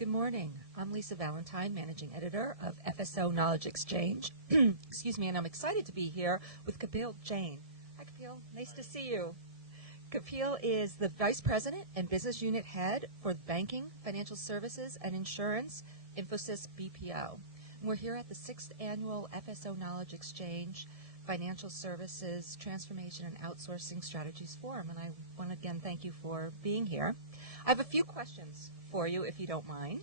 Good morning. I'm Lisa Valentine, Managing Editor of FSO Knowledge Exchange. Excuse me, and I'm excited to be here with Kapil Jain. Hi, Kapil. Nice to see you. Kapil is the Vice President and Business Unit Head for Banking, Financial Services, and Insurance, Infosys BPO. And we're here at the 6th Annual FSO Knowledge Exchange Financial Services Transformation and Outsourcing Strategies Forum, and I want to again thank you for being here. I have a few questions for you, if you don't mind.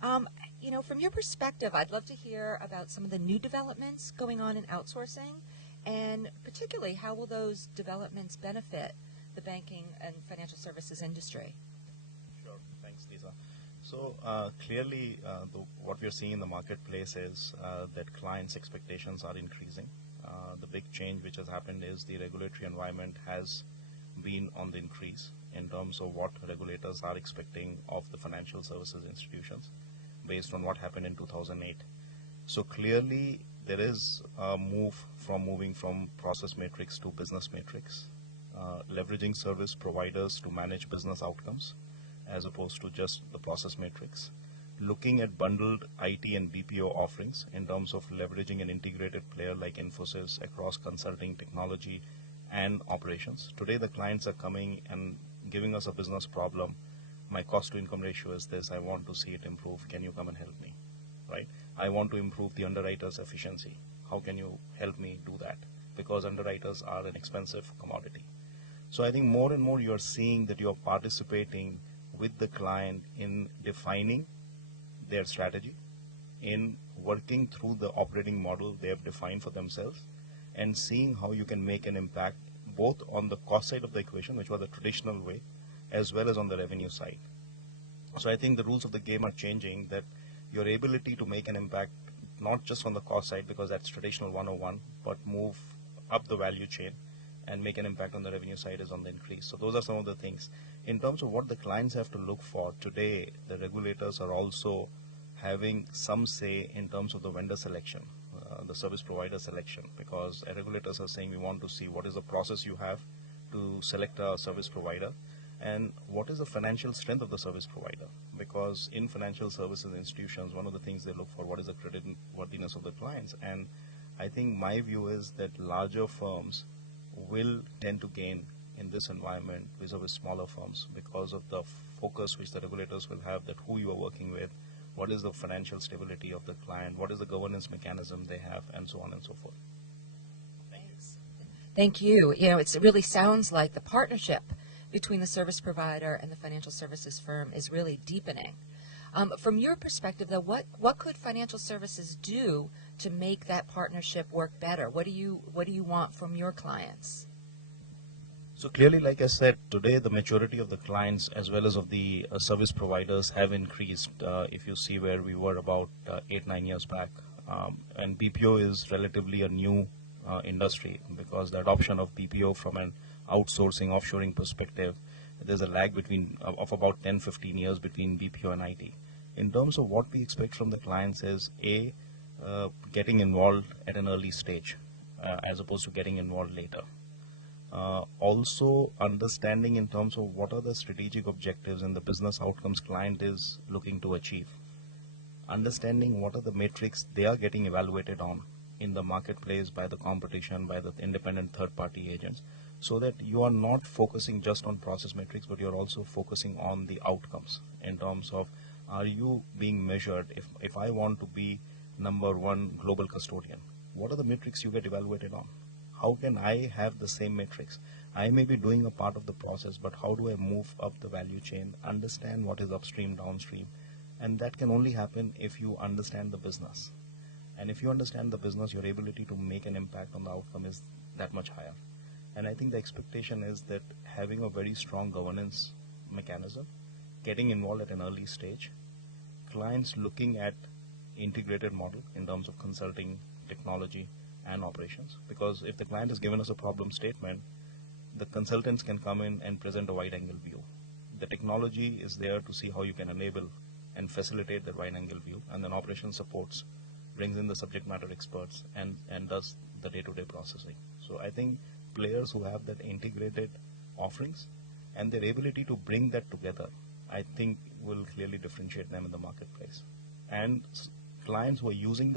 From your perspective, I'd love to hear about some of the new developments going on in outsourcing, and particularly how will those developments benefit the banking and financial services industry? Sure. Thanks, Lisa. So clearly, what we're seeing in the marketplace is that clients' expectations are increasing. The big change which has happened is the regulatory environment has been on the increase in terms of what regulators are expecting of the financial services institutions based on what happened in 2008. So clearly there is a moving from process matrix to business matrix, leveraging service providers to manage business outcomes as opposed to just the process matrix, looking at bundled IT and BPO offerings in terms of leveraging an integrated player like Infosys across consulting, technology, and operations. Today, the clients are coming and giving us a business problem. My cost to income ratio is this. I want to see it improve. Can you come and help me? Right? I want to improve the underwriter's efficiency. How can you help me do that? Because underwriters are an expensive commodity. So I think more and more you're seeing that you're participating with the client in defining their strategy, in working through the operating model they have defined for themselves, and seeing how you can make an impact both on the cost side of the equation, which was the traditional way, as well as on the revenue side. So I think the rules of the game are changing, that your ability to make an impact, not just on the cost side, because that's traditional 101, but move up the value chain and make an impact on the revenue side is on the increase. So those are some of the things. In terms of what the clients have to look for, today the regulators are also having some say in terms of the vendor selection, the service provider selection, because regulators are saying we want to see what is the process you have to select a service provider and what is the financial strength of the service provider. Because in financial services institutions, one of the things they look for, what is the credit worthiness of the clients. And I think my view is that larger firms will tend to gain in this environment vis-a-vis smaller firms because of the focus which the regulators will have, that who you are working with, what is the financial stability of the client, what is the governance mechanism they have, and so on and so forth. Thanks. Thank you. It really sounds like the partnership between the service provider and the financial services firm is really deepening. From your perspective, though, what could financial services do to make that partnership work better? What do you want from your clients? So clearly, like I said, today the maturity of the clients as well as of the service providers have increased. If you see where we were about 8-9 years back, and BPO is relatively a new industry, because the adoption of BPO from an outsourcing, offshoring perspective, there's a lag of about 10-15 years between BPO and IT. In terms of what we expect from the clients is getting involved at an early stage as opposed to getting involved later. Also understanding in terms of what are the strategic objectives and the business outcomes client is looking to achieve. Understanding what are the metrics they are getting evaluated on in the marketplace by the competition, by the independent third-party agents, so that you are not focusing just on process metrics, but you're also focusing on the outcomes in terms of, are you being measured? If I want to be number one global custodian, what are the metrics you get evaluated on? How can I have the same metrics? I may be doing a part of the process, but how do I move up the value chain, understand what is upstream, downstream? And that can only happen if you understand the business. And if you understand the business, your ability to make an impact on the outcome is that much higher. And I think the expectation is that having a very strong governance mechanism, getting involved at an early stage, clients looking at integrated model in terms of consulting, technology, and operations. Because if the client has given us a problem statement, the consultants can come in and present a wide angle view. The technology is there to see how you can enable and facilitate that wide angle view, and then operations supports, brings in the subject matter experts and does the day-to-day processing. So I think players who have that integrated offerings and their ability to bring that together, I think will clearly differentiate them in the marketplace. And clients who are using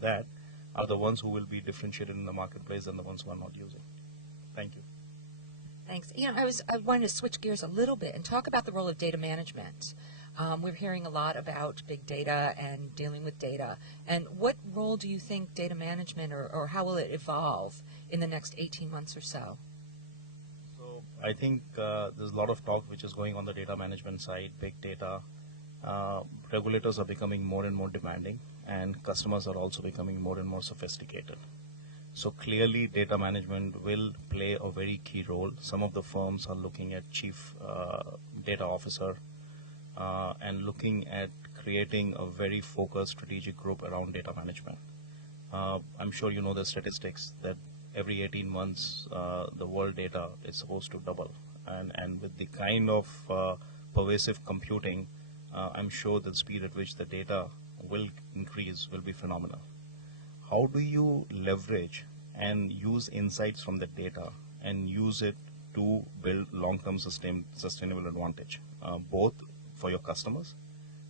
that are the ones who will be differentiated in the marketplace and the ones who are not using. Thank you. Thanks. I wanted to switch gears a little bit and talk about the role of data management. We're hearing a lot about big data and dealing with data. And what role do you think data management or how will it evolve in the next 18 months or so? So I think there's a lot of talk which is going on the data management side, big data. Regulators are becoming more and more demanding, and customers are also becoming more and more sophisticated. So clearly data management will play a very key role. Some of the firms are looking at chief data officer and looking at creating a very focused strategic group around data management. I'm sure you know the statistics that every 18 months the world data is supposed to double. And with the kind of pervasive computing, I'm sure the speed at which the data will increase will be phenomenal. How do you leverage and use insights from the data and use it to build long-term sustainable advantage, both for your customers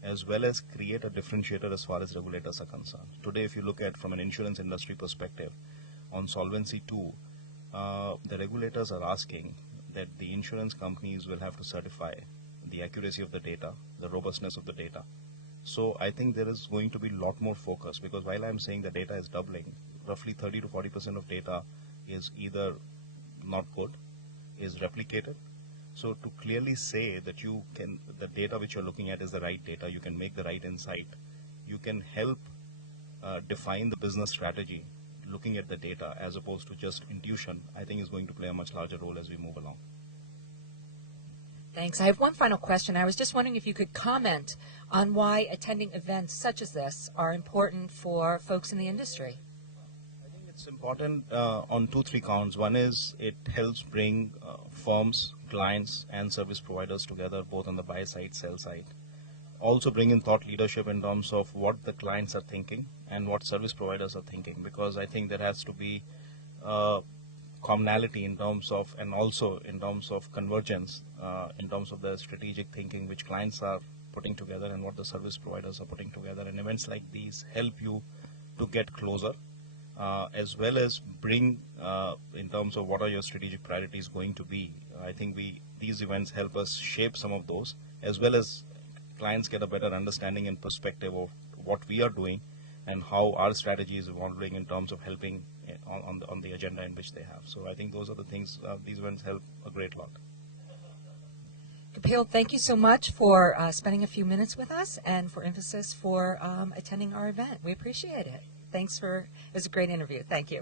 as well as create a differentiator as far as regulators are concerned? Today, if you look at from an insurance industry perspective, on Solvency II, the regulators are asking that the insurance companies will have to certify the accuracy of the data, the robustness of the data. So I think there is going to be a lot more focus, because while I'm saying the data is doubling, roughly 30 to 40% of data is either not good, is replicated. So to clearly say that the data which you're looking at is the right data, you can make the right insight, you can help define the business strategy looking at the data as opposed to just intuition, I think is going to play a much larger role as we move along. Thanks. I have one final question. I was just wondering if you could comment on why attending events such as this are important for folks in the industry. I think it's important on 2-3 counts. One is it helps bring firms, clients, and service providers together, both on the buy side, sell side. Also bring in thought leadership in terms of what the clients are thinking and what service providers are thinking, because I think there has to be commonality in terms of, and also in terms of convergence, in terms of the strategic thinking which clients are putting together and what the service providers are putting together. And events like these help you to get closer, as well as bring in terms of what are your strategic priorities going to be. I think these events help us shape some of those, as well as clients get a better understanding and perspective of what we are doing and how our strategy is evolving in terms of helping on the agenda in which they have. So I think those are the things, these events help a great lot. Kapil, thank you so much for spending a few minutes with us, and for Infosys for attending our event. We appreciate it. It was a great interview. Thank you.